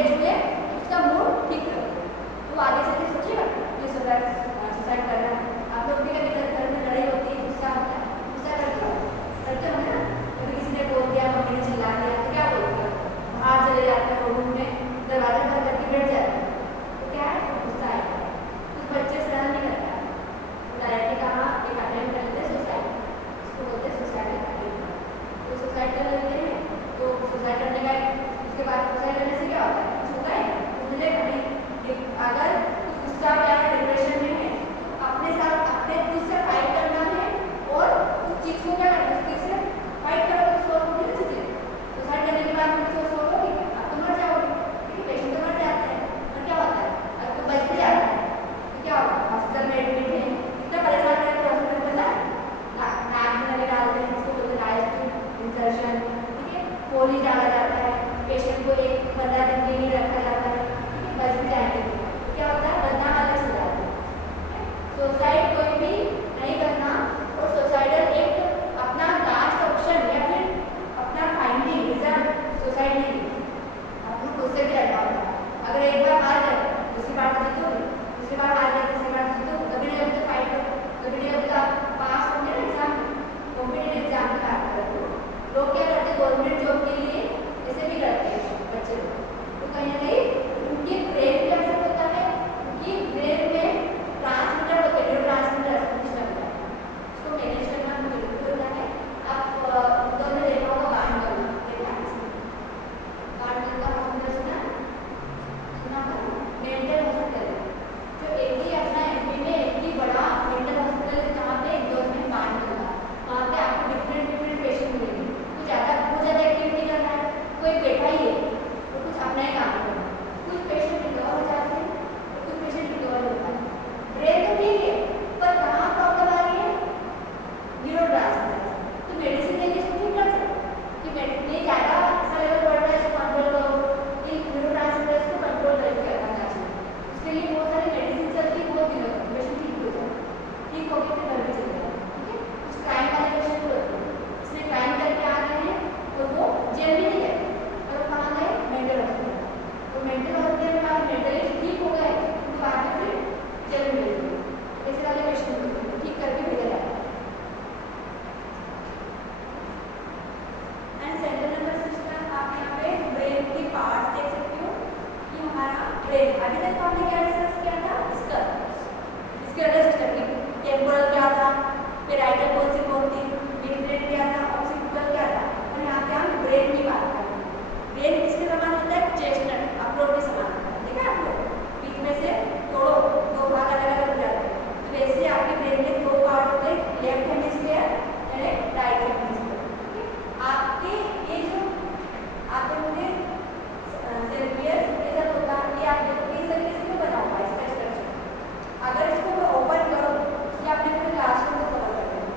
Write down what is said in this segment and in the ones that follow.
Engage हुए, उसका mood ठीक रहे, तो आगे से भी सोचिएगा ये सुसाइड कर रहा है। आप लोग भी कभी घर में लड़ाई होती है, गुस्सा होता है, गुस्सा करते हो ना, कभी किसी ने बोल दिया, मम्मी ने चिल्ला दिया, तो क्या बोलते हो, बाहर चले जाते हो, रूम में दरवाजा बंद करके बैठ जाते हो, तो क्या है, गुस्सा आएगा। कुछ बच्चे सहन नहीं करता, डायरेक्टली कहाँ एक अटेम्प्ट कर लेते हैं सुसाइड, इसको बोलते हैं सुसाइड अटेम्प्ट। तो सुसाइड कर लेते हैं, तो सुसाइड करने का उसके बाद सुसाइड करने से क्या होता है, कुछ होता है तो मिलेगा नहीं। अगर कुछ गुस्सा या डिप्रेशन में है तो अपने साथ अपने खुद से फाइट करना है और उस चीज को क्या करना है, उस चीज से फाइट करोगे तो सॉल्व होगी ना चीजें। सुसाइड करने के बाद कुछ सॉल्व होगी, अब तो मर जाओगे, ठीक है, पेशेंट तो मर जाते हैं, और क्या होता है, अगर तो बच भी जाता है तो क्या होगा, हॉस्पिटल में एडमिट है, इतना परेशान रहते हैं, हॉस्पिटल में नाक में नली डालते हैं, इसको बोलते हैं डायस्ट्रिक इंसर्शन, ठीक है, गोली डाला जाता है, पेशेंट को 15 दिन के लिए रखा जाता है, ठीक है, बच भी जाएंगे, तो क्या होता है, बदनाम अलग से जाता है। सुसाइड कोई भी नहीं करना, और सुसाइडल एक अपना लास्ट ऑप्शन या फिर अपना फाइनली रिजल्ट सुसाइड नहीं, आपको खुद से भी रहना होगा। अगर एक बार हार गए, दूसरी बार तो जीतोगे, दूसरी बार हार गए, तीसरी बार जीतोगे, कभी नहीं होगी तो फाइट करो, कभी नहीं होगी तो आप पास होंगे ना एग्जाम, कॉम्पिटेटिव एग्जाम की बात करो। लोग क्या करते हैं, गवर्नमेंट जॉब के लिए ऐसे भी करते हैं बच्चे लोग, तो कहीं ना कहीं उनकी ब्रेन भी असर होता है, उनकी ब्रेन में ट्रांसमीटर होते हैं, न्यूरो ट्रांसमीटर उसको मैनेज करना जरूरी होता है। आप उधर में देखा होगा बाणगंगा, देखा बाणगंगा हॉस्पिटल सुना मेंटल हॉस्पिटल है, जो एक ही अपना एमपी में एक ही बड़ा मेंटल हॉस्पिटल है, जहाँ पे इंदौर में बाणगंगा, वहाँ पे आपको डिफरेंट पेशेंट मिलेंगे। कुछ ज़्यादा एक्टिविटी कर रहा है, कोई बैठा ही है तो कुछ अपना ही काम कर रहा है, कुछ पेशेंट रिकवर हो जाते हैं तो कुछ पेशेंट रिकवर होता है। ब्रेन तो ठीक है, पर कहाँ प्रॉब्लम आ रही है, न्यूरो ट्रांसमीटर, तो मेडिसिन देके इसको ठीक कर सकते कि ये ज़्यादा ऐसा लेवल बढ़ रहा है, इसको कंट्रोल करो, कि न्यूरो ट्रांसमीटर को कंट्रोल करके रखना चाहिए। उसके लिए बहुत सारी मेडिसिन चलती है, बहुत दिनों तक पेशेंट ठीक हो जाए, ठीक होकर फिर घर भी चले जाए, ठीक है। कुछ क्राइम वाले पेशेंट होते हैं, इसने क्राइम करके आ गए हैं और वो जेल में नहीं गए, पर वो कहाँ गए, मेंटल हॉस्पिटल, तो मेंटल हॉस्पिटल में आप मेंटली ठीक हो गए तो बाद में फिर जेल में भेज दिए, ऐसे वाले पेशेंट होते हैं, ठीक करके भेजा जाता है। एंड सेंट्रल नर्वस सिस्टम, आप यहाँ पे ब्रेन की पार्ट्स देख सकते हो, कि हमारा ब्रेन, अभी तक हमने क्या डिस्कस किया था, स्केलेटल सिस्टम, टेम्पोरल क्या था, पेराइटल कौन सी कौन थी, मिड ब्रेन क्या था, ऑक्सीपिटल क्या था, और यहाँ पे हम ब्रेन की बात कर रहे हैं। ब्रेन किसके समान होता है, चेस्टनट, अखरोट के समान होता है, ठीक है, आप लोग बीच में से तोड़ो, दो भाग अलग अलग हो जाते हैं, तो वैसे आपके ब्रेन के दो पार्ट होते हैं, लेफ्ट हेमिस्फीयर एंड एक राइट हेमिस्फीयर, ठीक है। आपके ये जो आपके मुझे सेल्फियर ऐसा होता है कि आप देखो किस तरीके से बना हुआ है इसका स्ट्रक्चर, अगर इसको मैं ओपन करूँ, ये आपने पूरे क्लासरूम को कवर कर देगा,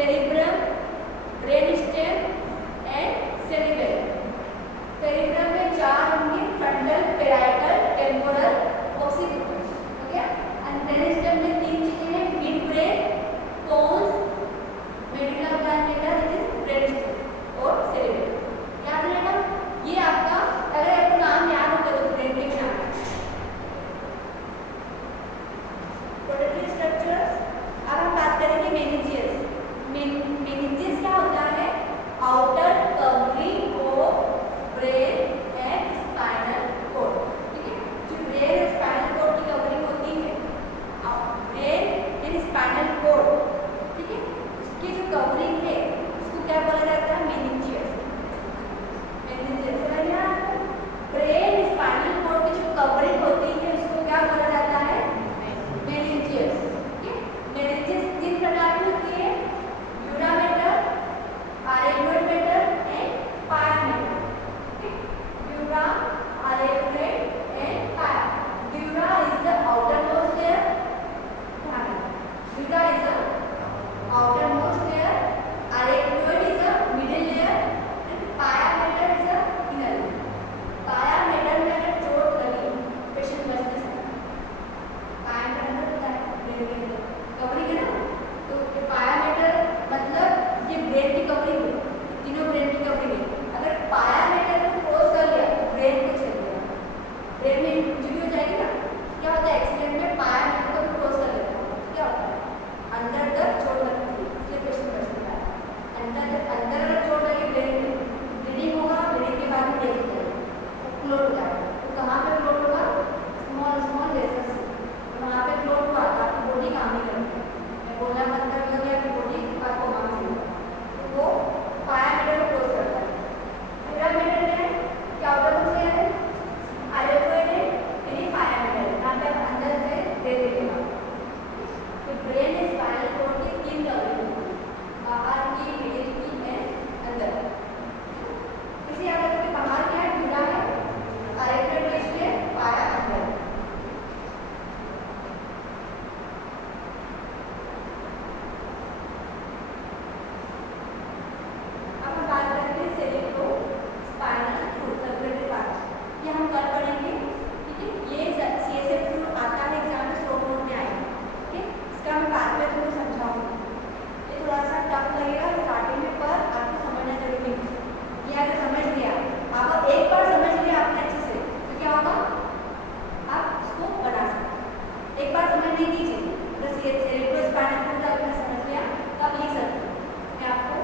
cerebrum, brain stem and cerebellum. Cerebrum में 4 होंगे, frontal, parietal, temporal, occipital. Okay, and brain stem में 3 चीजें हैं, mid brain, pons, medulla oblongata, this is brain stem और सेरिबेलम। याद रहेगा ये आपका, अगर आपको नाम याद होगा तो ब्रेन के नाम प्रोडक्टिव स्ट्रक्चर्स। अब हम बात करेंगे मेनिंजियस। मेनिंजियस क्या होता है? Outer covering of brain and spinal cord. ठीक है, जो ब्रेन और स्पाइनल कॉर्ड की कवरिंग होती है, ब्रेन एंड स्पाइनल कॉर्ड, ठीक है, उसकी जो कवरिंग है उसको क्या बोला जाता है? मेनिंजियस। मेनिंजियस ब्रेन स्पाइनल कॉर्ड की जो कवरिंग होती है उसको क्या बोला जाता है? मेनिंजियस। ठीक है, मेनिंजियस 3 प्रकार की होती है, dura mater, arachnoid mater and pia mater. ठीक, dura, arachnoid and pia. Dura is the outer most layer, dura is the outer most layer, arachnoid is the middle layer and pia mater is the inner layer. Pia mater में अगर चोट लगी patient बच नहीं सकता। पाया के अंदर होता है ब्रेन के कवरिंग है ना, तो ये पाया मेटल मतलब ये ब्रेन की कवरिंग है, तीनों ब्रेन की कवरिंग है। अगर पाया मेटल को क्रॉस कर लिया तो ब्रेन को चल गया, ब्रेन में इंजरी हो जाएगी ना। क्या होता है एक्सीडेंट में पाया मेटल को क्रॉस कर लेता है, क्या होता है अंदर तक चोट लगती है, इसलिए पेशेंट बच नहीं पाता। अंदर अगर चोट लगी ब्रेन में, ब्लीडिंग होगा, ब्लीडिंग के बाद में डेथ हो जाएगी, क्लोट हो जाएगा। तो कहाँ पे क्लोट होगा? स्मॉल स्मॉल वेसल्स, तो वहाँ पे क्लोट हुआ तो आपकी बॉडी काम नहीं करती है, बोलना मतलब ये हो गया कि बॉडी आपको काम नहीं करती, तो वो पाया मेटल को क्रॉस करता है। ड्यूरा मेटल है क्या होता है? उससे है आरेक्नोइड है, यानी पाया मेटल, यहाँ पे अंदर से ब्रेन देखेगा। तो ब्रेन स्पाइनल कॉर्ड की 3 कवरिंग होती है, बाहर की, मिडिल की एंड अंदर। इसी आगे तो बाहर क्या है? ड्यूरा है, आरेक्नोइड बीच में, पाया अंदर। अब हम बात करते हैं cerebro spinal fluid, circulatory part. ये हम कल पढ़ेंगे। ठीक है, ये सीएसएफ फ्लूइड आता है एग्जाम में, शॉर्ट नोट में आएगा। ठीक है, इसका मैं बाद में तुमको समझाऊंगी। ये थोड़ा सा टफ लगेगा स्टार्टिंग में, पर आपको समझना जरूरी है। ये अगर समझ लिया, आप एक बार समझ लिया आपने अच्छे से, तो क्या होगा? आप उसको बना सकते। एक बार समझ नहीं कीजिए, बस ये सेरिब्रो स्पाइनल फ्लूइड आपने समझ लिया तो आप लिख सकते हैं। मैं आपको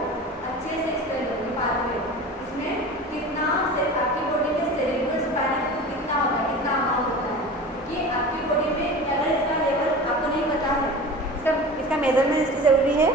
अच्छे से एक्सप्लेन करूँगी बाद में, इसमें कितना से आपकी बॉडी में सेरिब्रो स्पाइनल फ्लूइड कितना होता है, कितना अमाउंट होता है, क्योंकि आपकी बॉडी में अगर इसका लेवल आपको नहीं पता है, इसका मेजरमेंट इसकी ज़रूरी है।